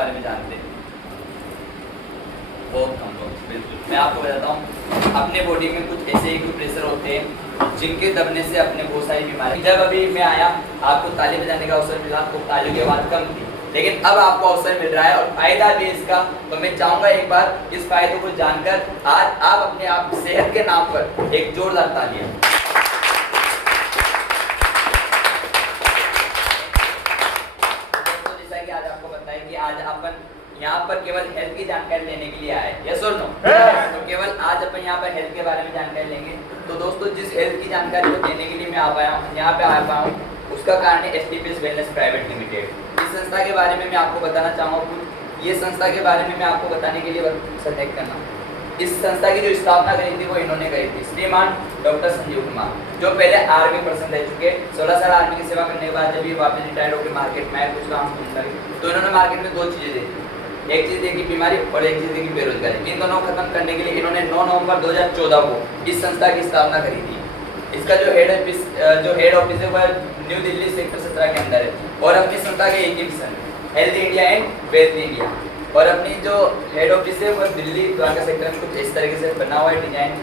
बारे में जानते हैं? बहुत कम लोग। बिल्कुल, मैं आपको बताता हूँ, अपने बॉडी में कुछ ऐसे प्रेशर होते हैं जिनके दबने से अपने बहुत सारी बीमारी। जब अभी मैं आया, आपको ताली बजाने का अवसर मिला तो तालियों की आवाज़ कम थी, लेकिन अब आपको अवसर मिल रहा है और फायदा भी इसका। तो मैं चाहूँगा एक बार इस फायदे को जानकर आज आप अपने आप सेहत के नाम पर एक जोरदार तालियां। जैसा कि आज आपको बताया कि आज अपन यहाँ पर केवल हेल्थ की जानकारी लेने के लिए आए, यस और नो? तो केवल आज अपन यहाँ पर हेल्थ के बारे में जानकारी लेंगे। तो दोस्तों, जिस हेल्थ की जानकारी को देने के लिए मैं आ पाया हूँ, यहाँ पे आ पाया हूँ, उसका कारण है STPS वेलनेस प्राइवेट लिमिटेड। इस संस्था के बारे में मैं आपको बताना चाहूँगा। ये संस्था के बारे में मैं आपको बताने के लिए सेलेक्ट करना, इस संस्था की जो स्थापना करी थी वो इन्होंने करी थी, श्रीमान डॉक्टर संजीव कुमार, जो पहले आर्मी पर्सन रह चुके। 16 साल आर्मी की सेवा करने के बाद जब ये वापस रिटायर्ड होकर मार्केट में आए, कुछ काम ढूंढ लगे, तो इन्होंने मार्केट में दो चीज़ें देखी। एक चीज़ देखी बीमारी और एक चीज़ देखी बेरोजगारी। इन दोनों खत्म करने के लिए इन्होंने 9 नवंबर 2014 को इस संस्था की स्थापना करी थी। इसका जो हेड ऑफिस है वह न्यू दिल्ली सेक्टर 17 के अंदर है और अपनी संस्था का एक ही मिशन है, health India and wealth India. और अपनी जो हेड ऑफिस है वह दिल्ली द्वारका सेक्टर में कुछ इस तरीके से बना हुआ है डिजाइन।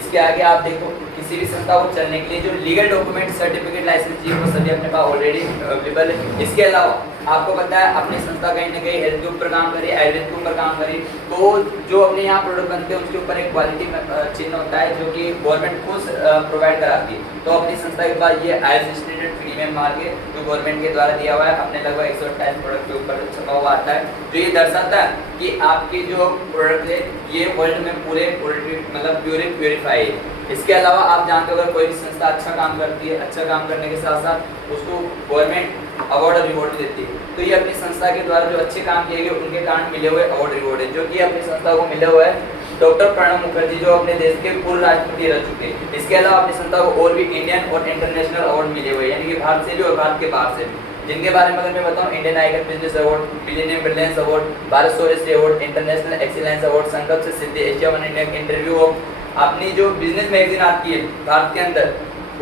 इसके आगे आप देखो, किसी भी संस्था को चलने के लिए जो लीगल डॉक्यूमेंट, सर्टिफिकेट, लाइसेंस चाहिए वो सभी अपने पास ऑलरेडी अवेलेबल है। इसके अलावा आपको पता है अपनी संस्था कहीं ना कहीं हेल्थ के ऊपर काम करी, आयुर्वेद के ऊपर काम करी, तो जो अपने यहाँ प्रोडक्ट बनते हैं उसके ऊपर एक क्वालिटी चिन्ह होता है जो कि गवर्नमेंट खुद प्रोवाइड कराती है। तो अपनी संस्था के पास ये आयुष इंस्टीट्यूट फ्री में मार के जो गवर्नमेंट के द्वारा दिया हुआ है, अपने लगभग 128 प्रोडक्ट के ऊपर छपा हुआ आता है, जो ये दर्शाता है कि आपकी जो प्रोडक्ट है ये वर्ल्ड में पूरे मतलब प्योरीफाई है। इसके अलावा आप जानते हो, अगर कोई भी संस्था अच्छा काम करती है, अच्छा काम करने के साथ साथ उसको गवर्नमेंट अवार्ड और रिवॉर्ड देती है। तो ये अपनी संस्था के द्वारा जो अच्छे काम किए गए उनके कारण मिले हुए अवार्ड रिवॉर्ड है, जो कि अपनी संस्था को मिले हुए है डॉक्टर प्रणब मुखर्जी, जो अपने देश के पूर्व राष्ट्रपति रह चुके हैं। इसके अलावा अपनी संस्था को और भी इंडियन और इंटरनेशनल अवार्ड मिले हुए, यानी कि भारत से भी और भारत के बाहर से भी, जिनके बारे में अगर मैं बताऊं, Indian icon business award, billionaire brilliance award, Bharat सोरेस्ट्री अवार्ड, इंटरनेशनल एक्सीलेंस अवार्ड, संकल्प से सिद्धि, एशिया वन इंडिया इंटरव्यू। अपनी जो बिजनेस मैगजीन आती है भारत के अंदर,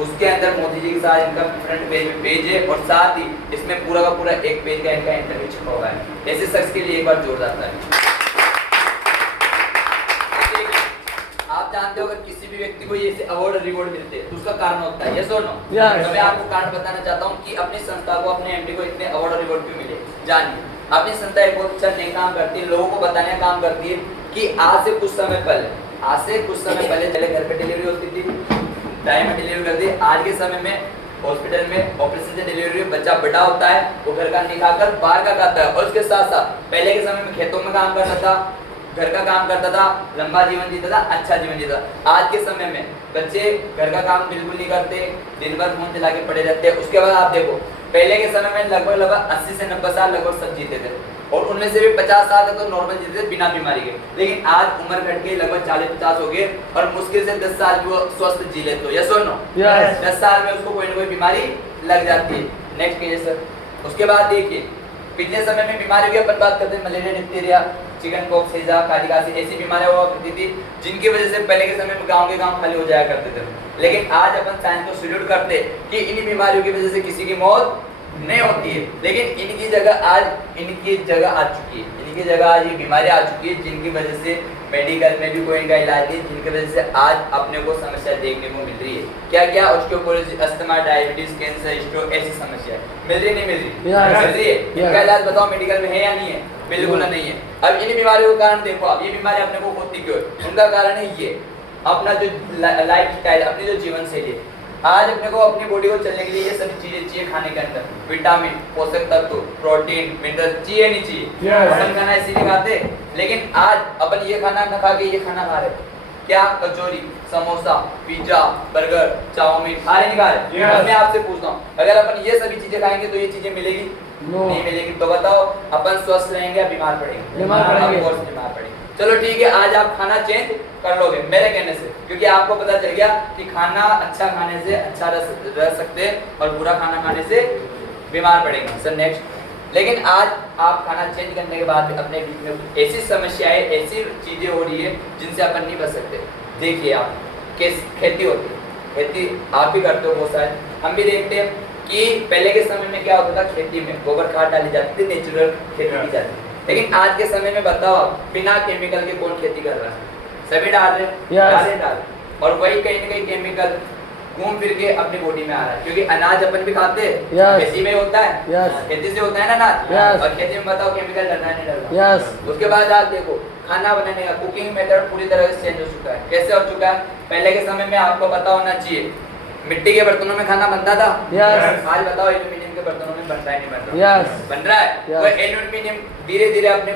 उसके अंदर मोदी जी के साथ इनका फ्रंट पेज है और साथ ही इसमें पूरा का पूरा एक पेज का इनका इंटरव्यू छपा हुआ है। ऐसे शख्स के लिए एक बार जोरदार ताली। आप जानते हो, अगर किसी भी व्यक्ति को ये अवार्ड रिवॉर्ड मिलते हैं तो उसका कारण होता है, यस और नो? तो मैं आपको कारण बताना चाहता हूँ कि अपनी संस्था को, अपने एमडी को इतने अवार्ड और रिवॉर्ड क्यों मिले। जानिए, अपनी संस्था एक बहुत अच्छा नया काम करती है, लोगों को बताने का काम करती है कि आज से कुछ समय पहले घर पे डिलीवरी होती थी, टाइम में डिलीवरी करती है। आज के समय में हॉस्पिटल में ऑपरेशन से डिलीवरी, बच्चा बड़ा होता है, वो घर का नहीं खाकर बाहर का खाता है। और उसके साथ साथ पहले के समय में खेतों में काम करता था, घर का काम करता था, लंबा जीवन जीता था, अच्छा जीवन जीता था। आज के समय में बच्चे घर का काम बिल्कुल नहीं करते, दिन भर फोन चला के पड़े रहते हैं। उसके बाद आप देखो, पहले के समय में लगभग 80 से 90 साल लगभग सब जीते थे और उनमें से भी 50 साल तक तो नॉर्मल जीते थे बिना बीमारी के। लेकिन आज उम्र घट के लगभग 40-50 हो गए और मुश्किल से 10 साल वो स्वस्थ जी लेते हो, यस और नो? 10 साल में उसको कोई ना कोई बीमारी लग जाती है। Next case sir. उसके बाद देखिए, पिछले समय में बीमारियों की अपन बात करते हैं, मलेरिया, डिप्थीरिया, चिकन पॉक्स, हैजा, काली खांसी, ऐसी बीमारियां हुआ करती थी जिनकी वजह से पहले के समय में गांव के गांव खाली हो जाया करते थे। लेकिन आज अपन साइंस को सल्यूट करते कि इन बीमारियों की वजह से किसी की मौत नहीं होती है, लेकिन इनकी जगह आज आ चुकी है, इनकी जगह आज ये बीमारियां आ चुकी है जिनकी वजह से मेडिकल में भी कोई इनका इलाज नहीं, जिनकी वजह से आज अपने को समस्या देखने को मिल रही है। क्या क्या? Osteoporosis, asthma, diabetes, cancer, stroke, ऐसी समस्या मिल रही नहीं मिल रही? मिल रही है। इनका इलाज बताओ मेडिकल में है या नहीं है? बिल्कुल नहीं है। अब इन बीमारियों का कारण देखो, अब ये बीमारी अपने को होती क्यों है? उनका कारण है ये अपना जो लाइफ स्टाइल, अपनी जो जीवन शैली है। आज अपने को अपनी बॉडी को चलने के लिए ये सभी चीजें चाहिए खाने के अंदर, विटामिन, पोषक तत्व, प्रोटीन, मिनरल चाहिए नहीं चाहिए? अपन खाना इसीलिए खाते, लेकिन आज अपन ये खाना न खा के ये खाना खा रहे। क्या? कचौरी, समोसा, पिज्जा, बर्गर, चाउमीन खा रहे नहीं खा रहे? अब मैं आपसे पूछता हूँ, अगर अपन ये सभी चीजें खाएंगे तो ये चीजें मिलेगी? नहीं मिलेगी। तो बताओ अपन स्वस्थ रहेंगे या बीमार पड़ेंगे? बीमार पड़ेंगे। चलो ठीक है, आज आप खाना चेंज कर लोगे मेरे कहने से, क्योंकि आपको पता चल गया कि खाना अच्छा खाने से अच्छा रह सकते हैं और बुरा खाना खाने से बीमार पड़ेंगे। Sir next. लेकिन आज आप खाना चेंज करने के बाद अपने बीच में ऐसी समस्याएं, ऐसी चीजें हो रही है जिनसे अपन नहीं बच सकते। देखिए आप, खेती होती है, खेती आप भी करते हो बहुत सारे, हम भी देखते हैं कि पहले के समय में क्या होता था, खेती में गोबर खाद डाली जाती थी, नेचुरल खेती की जाती थी। लेकिन आज के समय में बताओ आप, बिना केमिकल के कौन खेती कर रहा है? सभी डाल रहे डाल और वही कहीं ना कहीं केमिकल घूम फिर के अपनी बॉडी में आ रहा है, क्योंकि अनाज अपन भी खाते हैं, खेती में होता है, खेती से होता है ना अनाज, और खेती में बताओ केमिकल डलना है नहीं डलना। उसके बाद आप देखो खाना बनाने का कुकिंग मेथड पूरी तरह से चेंज हो चुका है। कैसे हो चुका है? पहले के समय में आपको पता होना चाहिए, मिट्टी के बर्तनों में खाना बनता था। आज बताओ एल्यूमिनियम के बर्तनों में बन रहा है नहीं बन रहा? बन रहा है। वो एल्यूमिनियम धीरे धीरे अपने